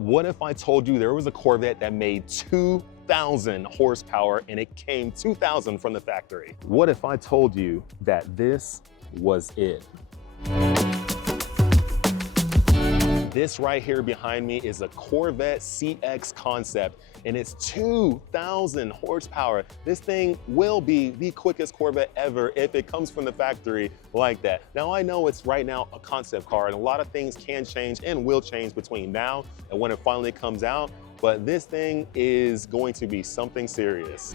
What if I told you there was a Corvette that made 2,000 horsepower and it came 2,000 from the factory? What if I told you that this was it? This right here behind me is a Corvette CX Concept, and it's 2,000 horsepower. This thing will be the quickest Corvette ever if it comes from the factory like that. Now, I know it's right now a concept car, and a lot of things can change and will change between now and when it finally comes out, but this thing is going to be something serious.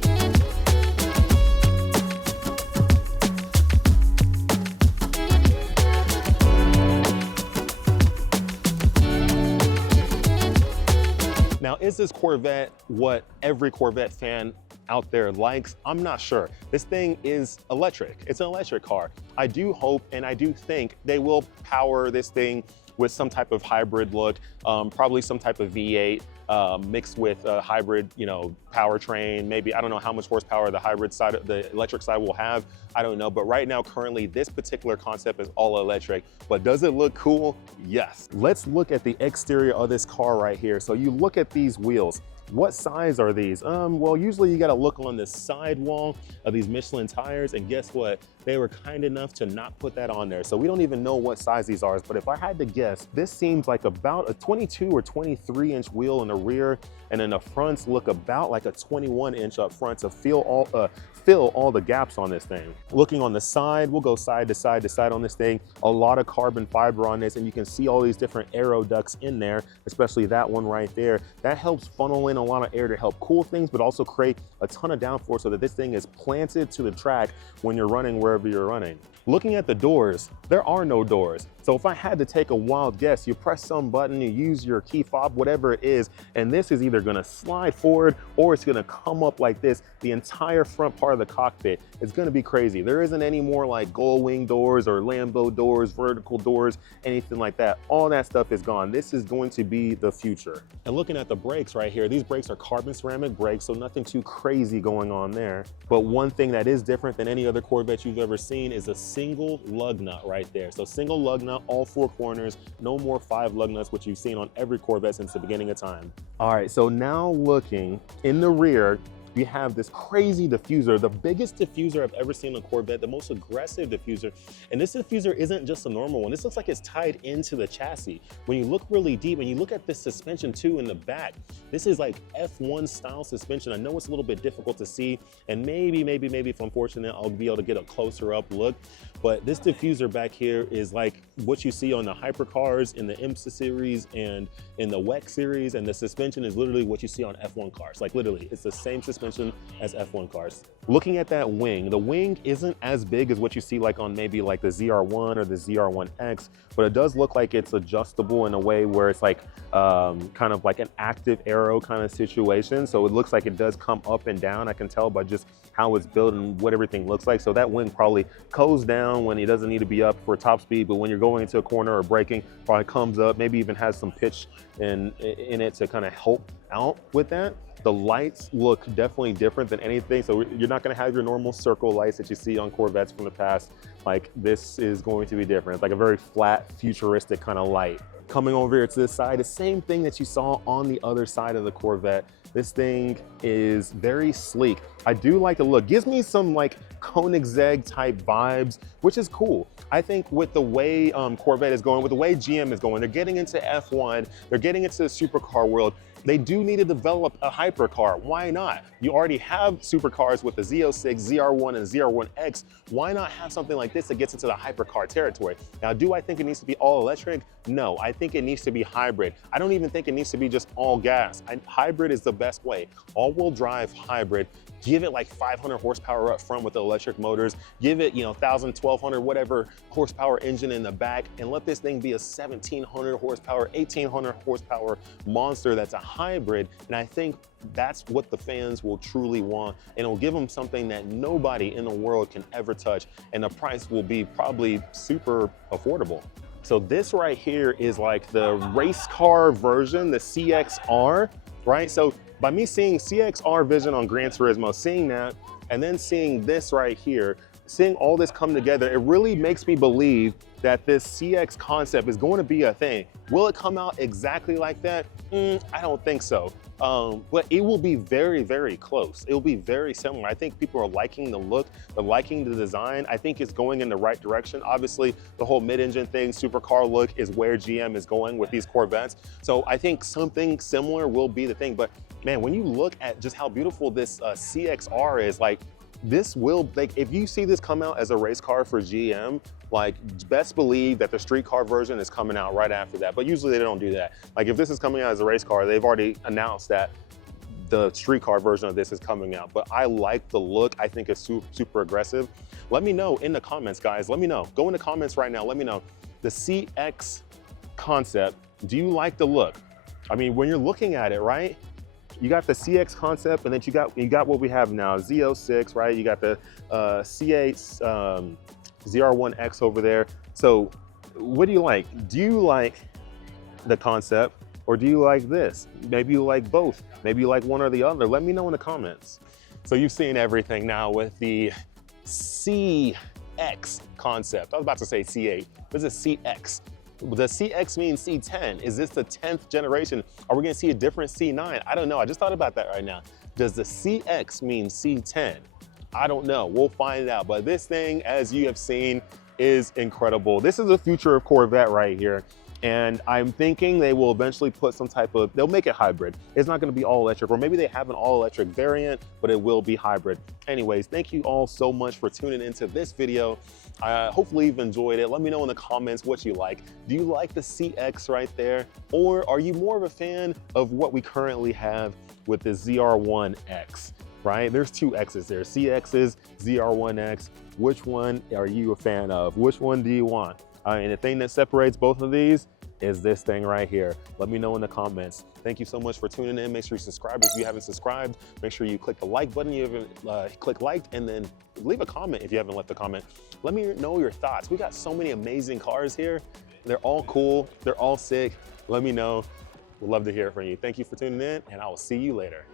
Now, is this Corvette what every Corvette fan out there likes? I'm not sure. This thing is electric. It's an electric car. I do hope and I do think they will power this thing with some type of hybrid look, probably some type of V8 mixed with a hybrid, powertrain. Maybe, I don't know how much horsepower the hybrid side, the electric side will have. I don't know, but right now, currently, this particular concept is all electric. But does it look cool? Yes. Let's look at the exterior of this car right here. So you look at these wheels. What size are these? Well, usually you gotta look on the side wall of these Michelin tires, and guess what? They were kind enough to not put that on there. So we don't even know what size these are, but if I had to guess, this seems like about a 22 or 23 inch wheel in the rear, and then the fronts look about like a 21 inch up front to fill all the gaps on this thing. Looking on the side, we'll go side to side to side on this thing. A lot of carbon fiber on this, and you can see all these different aero ducts in there, especially that one right there. That helps funnel in a lot of air to help cool things, but also create a ton of downforce so that this thing is planted to the track when you're running wherever you're running. Looking at the doors, there are no doors. So if I had to take a wild guess, you press some button, you use your key fob, whatever it is, and this is either gonna slide forward or it's gonna come up like this. The entire front part of the cockpit is gonna be crazy. There isn't any more like gull wing doors or Lambo doors, vertical doors, anything like that. All that stuff is gone. This is going to be the future. And looking at the brakes right here, these brakes are carbon ceramic brakes, so nothing too crazy going on there. But one thing that is different than any other Corvette you've ever seen is a single lug nut right there. So single lug nut, all four corners, no more 5 lug nuts, which you've seen on every Corvette since the beginning of time. All right, so now looking in the rear, we have this crazy diffuser, the biggest diffuser I've ever seen on a Corvette, the most aggressive diffuser. And this diffuser isn't just a normal one. This looks like it's tied into the chassis. When you look really deep, and you look at this suspension too in the back, this is like F1 style suspension. I know it's a little bit difficult to see, and maybe if I'm fortunate, I'll be able to get a closer up look. But this diffuser back here is like what you see on the hypercars in the IMSA series and in the WEC series, and the suspension is literally what you see on F1 cars. Like literally, it's the same suspension as F1 cars. Looking at that wing, the wing isn't as big as what you see like on maybe like the ZR1 or the ZR1X, but it does look like it's adjustable in a way where it's like kind of like an active aero kind of situation. So it looks like it does come up and down. I can tell by just how it's built and what everything looks like. So that wing probably goes down when it doesn't need to be up for top speed, but when you're going into a corner or braking, probably comes up, maybe even has some pitch in it to kind of help out with that. The lights look definitely different than anything. So you're not gonna have your normal circle lights that you see on Corvettes from the past. Like this is going to be different. It's like a very flat, futuristic kind of light. Coming over here to this side, the same thing that you saw on the other side of the Corvette. This thing is very sleek. I do like the look. Gives me some like Koenigsegg type vibes, which is cool. I think with the way Corvette is going, with the way GM is going, they're getting into F1, they're getting into the supercar world. They do need to develop a hypercar. Why not? You already have supercars with the Z06, ZR1, and ZR1X. Why not have something like this that gets into the hypercar territory? Now, do I think it needs to be all electric? No, I think it needs to be hybrid. I don't even think it needs to be just all gas. Hybrid is the best way. All-wheel drive hybrid. Give it like 500 horsepower up front with the electric motors. Give it, 1,000, 1,200, whatever horsepower engine in the back, and let this thing be a 1,700 horsepower, 1,800 horsepower monster that's a hybrid. And I think that's what the fans will truly want, and it'll give them something that nobody in the world can ever touch, and the price will be probably super affordable. So this right here is like the race car version, the CXR, right? So by me seeing CXR Vision on Gran Turismo, seeing that, and then seeing this right here, seeing all this come together, it really makes me believe that this CX concept is going to be a thing. Will it come out exactly like that? I don't think so. But it will be very, very close. It will be very similar. I think people are liking the look, they're liking the design. I think it's going in the right direction. Obviously, the whole mid-engine thing, supercar look is where GM is going with these Corvettes. So I think something similar will be the thing. But man, when you look at just how beautiful this CXR is, like, this will, like, if you see this come out as a race car for GM, like, best believe that the street car version is coming out right after that. But usually they don't do that. Like, if this is coming out as a race car, they've already announced that the street car version of this is coming out. But I like the look. I think it's super aggressive. Let me know in the comments, guys. Let me know. Go in the comments right now. Let me know. The CX concept, do you like the look? I mean, when you're looking at it, right? You got the CX concept, and then you got what we have now, Z06, right? You got the C8 ZR1X over there. So what do you like? Do you like the concept, or do you like this? Maybe you like both. Maybe you like one or the other. Let me know in the comments. So you've seen everything now with the CX concept. I was about to say C8. This is CX. Does CX mean C10? Is this the 10th generation? Are we gonna see a different C9? I don't know, I just thought about that right now. Does the CX mean C10? I don't know, we'll find out. But this thing, as you have seen, is incredible. This is the future of Corvette right here. And I'm thinking they will eventually put some type of, they'll make it hybrid. It's not gonna be all electric, or maybe they have an all electric variant, but it will be hybrid. Anyways, thank you all so much for tuning into this video. Hopefully you've enjoyed it. Let me know in the comments what you like. Do you like the CX right there? Or are you more of a fan of what we currently have with the ZR1X, right? There's two X's there, CXs, ZR1X. Which one are you a fan of? Which one do you want? And the thing that separates both of these is this thing right here. Let me know in the comments. Thank you so much for tuning in. Make sure you subscribe if you haven't subscribed. Make sure you click the like button if you haven't click liked, and then leave a comment if you haven't left a comment. Let me know your thoughts. We got so many amazing cars here. They're all cool. They're all sick. Let me know. We'd love to hear from you. Thank you for tuning in, and I will see you later.